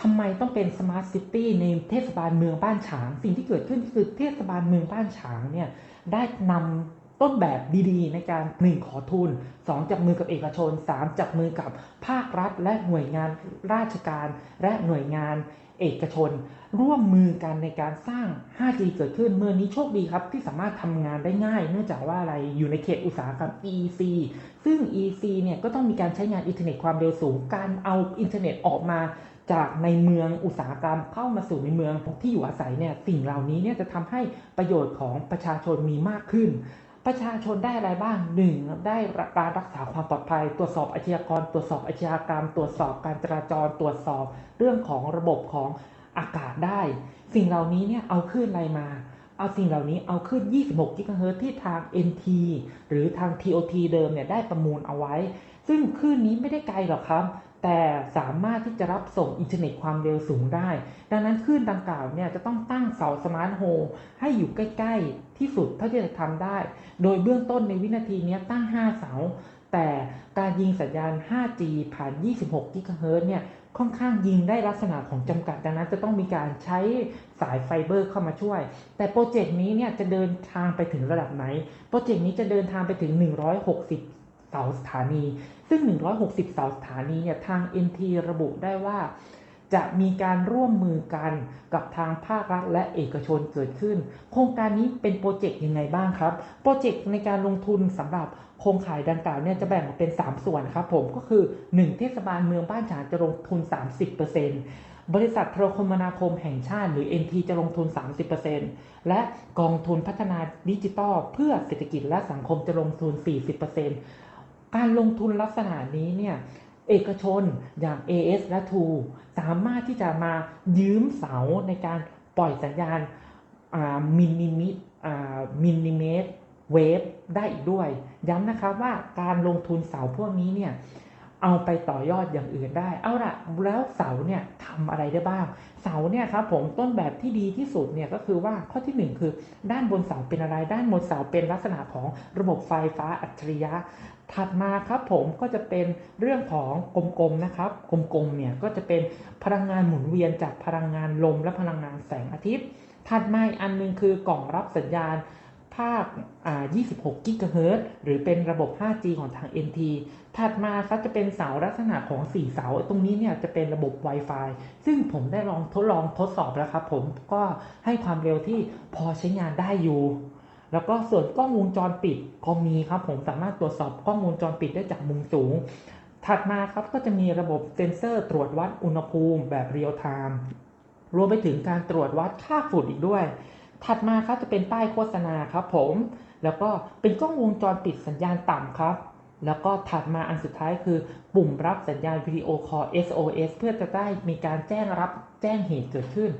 ทำไมต้องเป็นสมาร์ทซิตี้ในเทศบาลเมืองบ้านฉาง สิ่งที่เกิดขึ้นคือเทศบาลเมืองบ้านฉางเนี่ยได้นำต้นแบบดีๆ ในการ 1 ขอทุน 2 จับมือกับเอกชน 3 จับมือกับภาครัฐ และหน่วยงานราชการ และหน่วยงานเอกชน ร่วมมือกันในการสร้าง 5G เกิดขึ้นเมื่อนี้โชคดีครับ ที่สามารถทำงานได้ง่าย เนื่องจากว่าอะไรอยู่ในเขตอุตสาหกรรม EC ซึ่ง EC เนี่ยก็ต้องมีการใช้งานอินเทอร์เน็ตความเร็วสูง การเอาอินเทอร์เน็ตออกมา จากในเมืองอุตสาหกรรมเข้ามาสู่ในเมืองที่อยู่อาศัยเนี่ยสิ่งเหล่านี้เนี่ยจะทำให้ประโยชน์ของประชาชนมีมากขึ้น ประชาชนได้อะไรบ้างหนึ่งได้การรักษาความปลอดภัย ตรวจสอบอาชญากร ตรวจสอบอาชญากรรม ตรวจสอบการจราจร ตรวจสอบเรื่องของระบบของอากาศได้ สิ่งเหล่านี้เนี่ยเอาขึ้นอะไรมาเอาสิ่งเหล่านี้เอาขึ้น 26กิกะเฮิรตที่ทาง NT หรือทาง TOT เดิมเนี่ยได้ประมูลเอาไว้ ซึ่งคลื่นนี้ไม่ได้ไกลหรอกครับ แต่สามารถที่จะรับส่งอินเทอร์เน็ตความเร็วสูงได้ ดังนั้นคลื่นดังกล่าวเนี่ยจะต้องตั้งเสาสมาร์ทโฮมให้อยู่ใกล้ ๆ ที่สุดเท่าที่จะทำได้ โดยเบื้องต้นในวินาทีนี้ตั้ง 5 เสา แต่การยิงสัญญาณ 5G ผ่าน 26 กิกะเฮิรตซ์เนี่ยค่อนข้างยิงได้ลักษณะของจำกัดดังนั้นจะต้องมีการใช้สายไฟเบอร์เข้ามาช่วย แต่โปรเจกต์นี้เนี่ยจะเดินทางไปถึงระดับไหน โปรเจกต์นี้จะเดินทางไปถึง 160 เสาสถานี ซึ่ง 160 เสาสถานีเนี่ยทาง NT ระบุได้ว่า จะมีการร่วมมือกันกับทางภาครัฐและเอกชนเกิดขึ้น โครงการนี้เป็นโปรเจกต์ยังไงบ้างครับ โปรเจกต์ในการลงทุนสำหรับโครงข่ายดังกล่าวเนี่ยจะแบ่งออกเป็น 3 ส่วนครับผมก็คือ 1 เทศบาลเมืองบ้านฉางจะลงทุน 30%บริษัทโทรคมนาคมแห่งชาติหรือ NT จะลงทุน 30%และกองทุนพัฒนาดิจิทัลเพื่อเศรษฐกิจและสังคมจะลงทุน 40% การลงทุนลักษณะนี้เนี่ยเอกชนอย่าง AS และ t สามารถที่จะมายืมเสาในการปล่อยสัญญาณมินิมิมินิเมตรเวฟได้อีกด้วย ย้ำนะครับว่าการลงทุนเสาพวกนี้เนี่ย เอาไปต่อยอดอย่างอื่นได้ เอาละแล้วเสาเนี่ยทำอะไรได้บ้าง เสาเนี่ยครับผมต้นแบบที่ดีที่สุดเนี่ยก็คือว่าข้อที่หนึ่งคือด้านบนเสาเป็นอะไร ด้านบนเสาเป็นลักษณะของระบบไฟฟ้าอัจฉริยะ ถัดมาครับผมก็จะเป็นเรื่องของกลมๆนะครับกลมๆเนี่ยก็จะเป็นพลังงานหมุนเวียนจากพลังงานลมและพลังงานแสงอาทิตย์ ถัดมาอีกอันหนึงคือกล่องรับสัญญาณาคอ่า26 กิกะเฮิรตซ์หรือเป็นระบบ 5G ของทาง NT ถัดมาครับจะเป็นเสาลักษณะของ 4 เสา ตรงนี้เนี่ยจะเป็นระบบ Wi-Fi ซึ่งผมได้ลองทดลองทดสอบแล้วครับผมก็ให้ความเร็วที่พอใช้งานได้อยู่แล้วก็ส่วนกล้องวงจรปิดก็มีครับผมสามารถตรวจสอบกล้องวงจรปิดได้จากมุมสูง ถัดมาครับก็จะมีระบบเซ็นเซอร์ตรวจวัดอุณหภูมิแบบเรียลไทม์รวมไปถึงการตรวจวัดค่าฝุ่นอีกด้วย ถัดมาครับจะเป็นป้ายโฆษณาครับผม แล้วก็เป็นกล้องวงจรปิดสัญญาณต่ำครับ แล้วก็ถัดมาอันสุดท้ายคือ ปุ่มรับสัญญาณวิดีโอคอล SOS เพื่อจะได้มีการแจ้งรับแจ้งเหตุเกิดขึ้น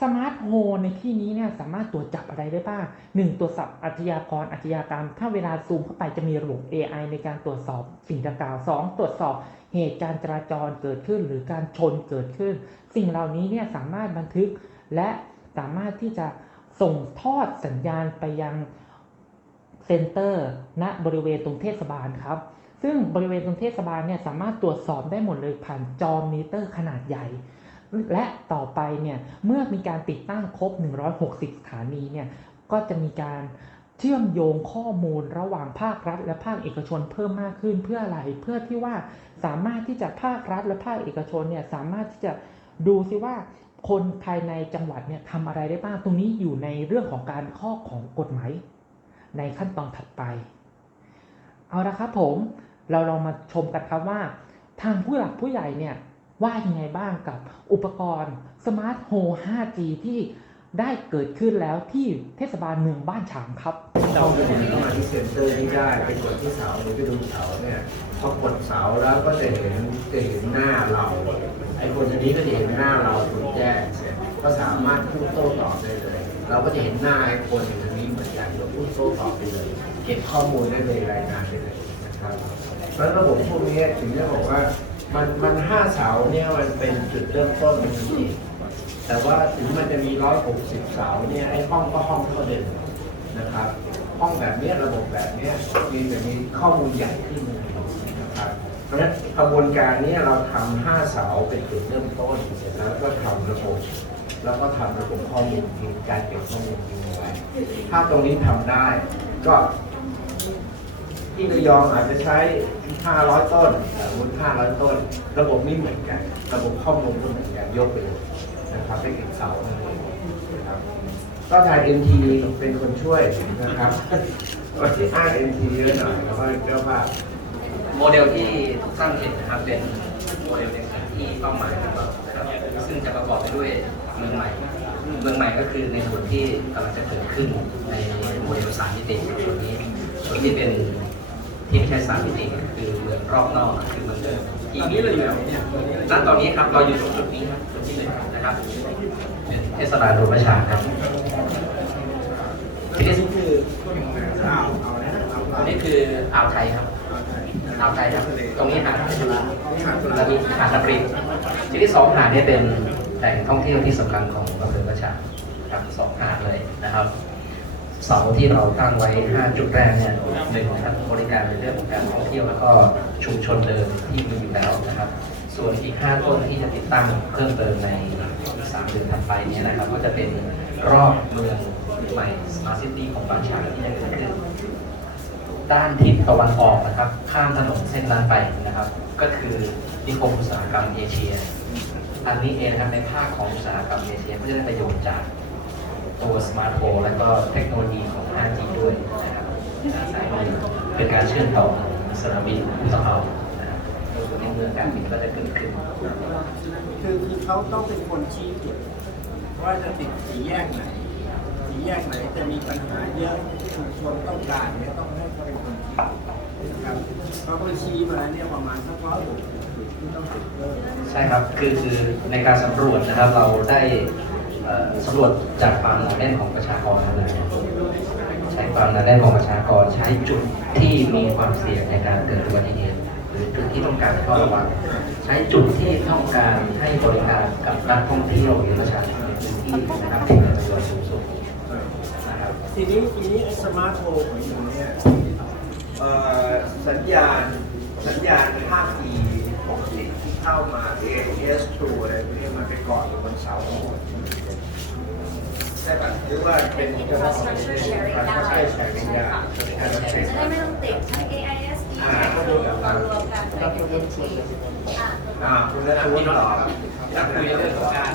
สมาร์ทโฮในที่นี้เนี่ยสามารถตรวจจับอะไรได้บ้าง 1. ตรวจสอบอาชญากรอาชญากรรม ถ้าเวลาซูมเข้าไปจะมีระบบ AI ในการตรวจสอบสิ่งดังกล่าว 2. ตรวจสอบเหตุการณ์จราจรเกิดขึ้น หรือการชนเกิดขึ้น สิ่งเหล่านี้เนี่ยสามารถบันทึกและสามารถที่จะ ส่งทอดสัญญาณไปยังเซ็นเตอร์ณบริเวณตรงเทศบาลครับ ซึ่งบริเวณตรงเทศบาลเนี่ยสามารถตรวจสอบได้หมดเลยผ่านจอมิเตอร์ขนาดใหญ่ และต่อไปเนี่ยเมื่อมีการติดตั้งครบ 160 สถานีเนี่ยก็จะมีการเชื่อมโยงข้อมูลระหว่างภาครัฐ และภาคเอกชนเพิ่มมากขึ้นเพื่ออะไรเพื่อที่ว่าสามารถที่จะภาครัฐและภาคเอกชนเนี่ยสามารถที่จะดูซิว่า คนภายในจังหวัดเนี่ยทำอะไรได้บ้าง ตรงนี้อยู่ในเรื่องของการข้อของกฎหมายในขั้นตอนถัดไป เอาละครับผมเราลองมาชมกันครับว่า ทางผู้หลักผู้ใหญ่เนี่ยว่ายังไงบ้างกับอุปกรณ์สมาร์ทโฮ 5G ที่ ได้เกิดขึ้นแล้วที่เทศบาลเมืองบ้านฉางครับเราไปถึงเข้ามาที่เซ็นเตอร์ที่ได้ไปกดที่เสาหรือไปดูเสาเนี่ยพอกดเสาแล้วก็จะเห็นจะเห็นหน้าเราไอ้คนนนี้ก็จะเห็นหน้าเราคนแจ้งก็สามารถพูดโต้ตอบได้เลย เราก็จะเห็นหน้าไอ้คนนนี้เหมือนกันเราพูดโต้ตอบไปเลยเก็บข้อมูลได้เลยรายงานได้เลยนะครับแล้วระบบพวกนี้ถึงจะบอกว่ามันมันห้าเสาเนี่ยมันเป็นจุดเริ่มต้นมันจริง แต่ว่าถึงมันจะมีร้อยหกสิบเสาเนี่ยไอ้ห้องก็ห้องเท่าเดิมนะครับ ห้องแบบนี้ระบบแบบนี้มีแต่มีข้อมูลใหญ่ขึ้นนะครับเพราะฉะนั้นกระบวนการนี้เราทำห้าเสาเป็นจุดเริ่มต้นเสร็จแล้วก็ทำระบบแล้วก็ทำระบบข้อมูลทิ้งการเก็บข้อมูลทิ้งไว้ ถ้าตรงนี้ทำได้ก็ที่ระยองอาจจะใช้ 500 ต้นมูล500 ต้น ระบบนี้เหมือนกัน ระบบข้อมูลก็เหมือนกันยกไปเลย นะครับเป็นอีกเสาหนึ่งนะครับก็ทาง NT เป็นคนช่วยนะครับวันที่อ้าง NT เยอะหน่อยแล้วก็เจ้าภาพโมเดลที่ทุกท่านเห็นนะครับเป็นโมเดลเด็กที่เป้าหมายของเรานะครับซึ่งจะประกอบไปด้วยเมืองใหม่เมืองใหม่ก็คือในส่วนที่กำลังจะเกิดขึ้นในโมเดลสามมิติส่วนนี้ส่วนที่เป็นที่ไม่ใช่สามมิติคือเมืองรอบนอกคือเมืองเดิม ที่มีอยู่แล้วณตอนนี้ครับเราอยู่ตรงจุดนี้ครับจุดที่หนึ่งนะครับเป็นเทศบาลโรมประชาครับที่นี่คือเอาเอานะเอาอันนี้คืออ่าวไทยครับอ่าวไทยครับ ตรงนี้หาดจุฬาแล้วมีหาดตะปริงที่ที่สองหาดเนี่ยเป็นแหล่งท่องเที่ยวที่สำคัญของอำเภอประชาครับสองหาดเลยนะครับเสาที่เราตั้งไว้ 5 จุดแรกเนี่ยหนึ่งนะครับบริการในเรื่องของการท่องเที่ยวแล้วก็ชุมชนเดิมที่มีอยู่แล้ว นะครับ ส่วนอีก 5 ต้นที่จะติดตั้งเพิ่มเติมใน 3 เดือนถัดไปนี่ยนะครับ ก็จะเป็นรอบเมืองใหม่ Smart City ของบางฉางที่จะเกิดขึ้นด้านทิศตะวันออกนะครับ ข้ามถนนเส้นนั้นไปนะครับ ก็คือนิคมอุตสาหกรรมเอเชีย อันนี้เองนะครับในภาคของอุตสาหกรรมเอเชียก็จะได้ประโยชน์จากตัวสมาร์ทโฟนและก็เทคโนโลยีของ 5G ด้วยนะครับด้านซ้ายมือเป็นการเชื่อมต่อสนามบินอุตสาหกรรม ในเมืองการบินก็จะเกิดขึ้น คือคือเขาต้องเป็นคนชี้จุดว่าจะติดสีแยกไหนสีแยกไหนจะมีปัญหาเยอะชุมชนต้องการเนี่ยต้องให้เขาเป็นคนชี้นะครับเขาก็ชี้มาเนี่ยประมาณสักร้อยหกสิบจุดที่ต้องติดเพิ่มใช่ครับคือคือในการสำรวจนะครับเราได้สำรวจจากความหนาแน่นของประชากรนะใช้ความหนาแน่นของประชากรใช้จุดที่มีความเสี่ยงในการเกิดอุบัติเหตุ รือจุดที่ต้องการเฝ้าระวังใช้จุดที่ต้องการให้บริการกับนักท่องเที่ยวหรือประชาชนในพื้นที่นะครับที่มีประโยชน์สูงสุดนะครับทีนี้ทีนี้ไอ้สมาร์ทโฟนของอยู่เนี่ยเอ่อสัญญาณสัญญาณ 5G ปกติที่เข้ามา AS True อะไรพวกนี้มันไปเกาะอยู่บนเสาหมดใช่ปะหรือว่าเป็นเจ้าของ infrastructure sharing ได้ infrastructure sharing ได้จะได้ไม่ต้องติดทั้ง AIS อ่าทั้งรวม กันไปเป็นทีอะอ่าคุณนัทวุฒิตอบจะคุยเรื่องของการ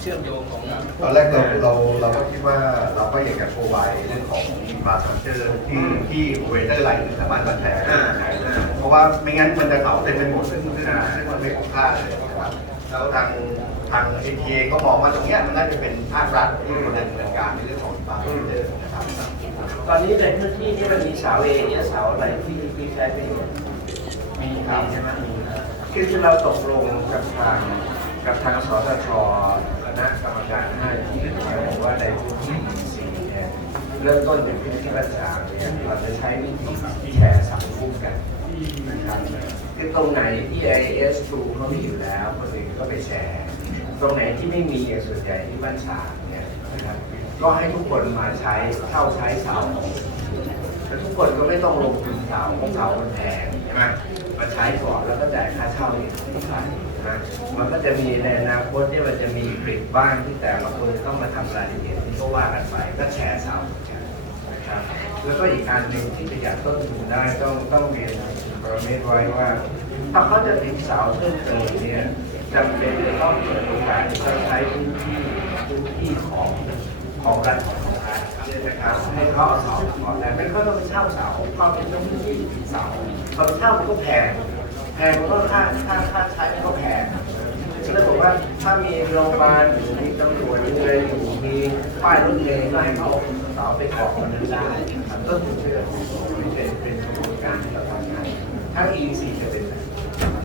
เชื่อมโยงของตอนแรกเราเราเราก็คิดว่าเราก็อยากจะโปรไวเรื่องของอินฟราสตรัคเจอร์ที่ที่โอเปอเรเตอร์รายอื่นสามารถมาแทนอ่าเพราะว่าไม่งั้นมันจะเหมาเต็มไปหมดซึ่งซึ่งซึ่งมันไม่คุ้มค่าเลยนะครับแล้วทางทางเอทีก็มองว่าตรงเนี้ยมันน่าจะเป็นภาครัฐที่ดำเนินการในเรื่องของอินฟราสตรัคเจอร์นะครับตอนนี้ในพื้นที่ที่มันมีเสา AS เสาอะไรที่ที่ใช้ประโยชน์ มีครับคือที่เราตกลงกับทางกับทางสทชคณะกรรมการให้ที่บอกว่าในพื้นที่สี่เนี่ยเริ่มต้นเป็นพื้นที่ราชการเนี่ยเราจะใช้วิธีแชร์สังคู่กันนะครับคือตรงไหนที่ IS 2 เขามีอยู่แล้วคนอื่นก็ไปแชร์ ตรงไหนที่ไม่มีอย่างส่วนใหญ่ที่บ้านฉางเนี่ยนะครับก็ให้ทุกคนมาใช้เข้าใช้เสา แต่ทุกคนก็ไม่ต้องลงทุนเสาเพราะเสามันแพงใช่ไหมมาใช้ก่อนแล้วก็จ่ายค่าเช่าอีกที่ขายนะมันก็จะมีในอนาคตที่มันจะมีกริดบ้างที่แต่ละคนจะต้องมาทำรายละเอียดที่ก็ว่ากันไปก็แชร์เสากันนะครับ แล้วก็อีกอันหนึ่งที่ประหยัดต้นทุนได้ต้องต้องเรียนประเมตไว้ว่า ถ้าเขาจะติดเสาเพิ่มเติมเนี่ยจำเป็นจะต้องเปิดโอกาสที่เขาใช้พื้นที่พื้นที่ของของรัฐของ นะครับให้เขาเอาเสาก่อนแต่ไม่เขาต้องไปเช่าเสาเขาเป็นเจ้าพื้นที่เสาเขาเช่ามันก็แพงแพงก็ค่าค่าค่าใช้ก็แพงก็เลยบอกว่าถ้ามีโรงพยาบาลหรือมีตำรวจหรืออะไรอยู่มีป้ายรถเมล์ก็ให้เขาเอาเสาไปเกาะมันได้นะครับต้นทุนก็จะถูกลงเป็นเป็นกระบวนการที่เราทำให้ทั้ง EC จะเป็น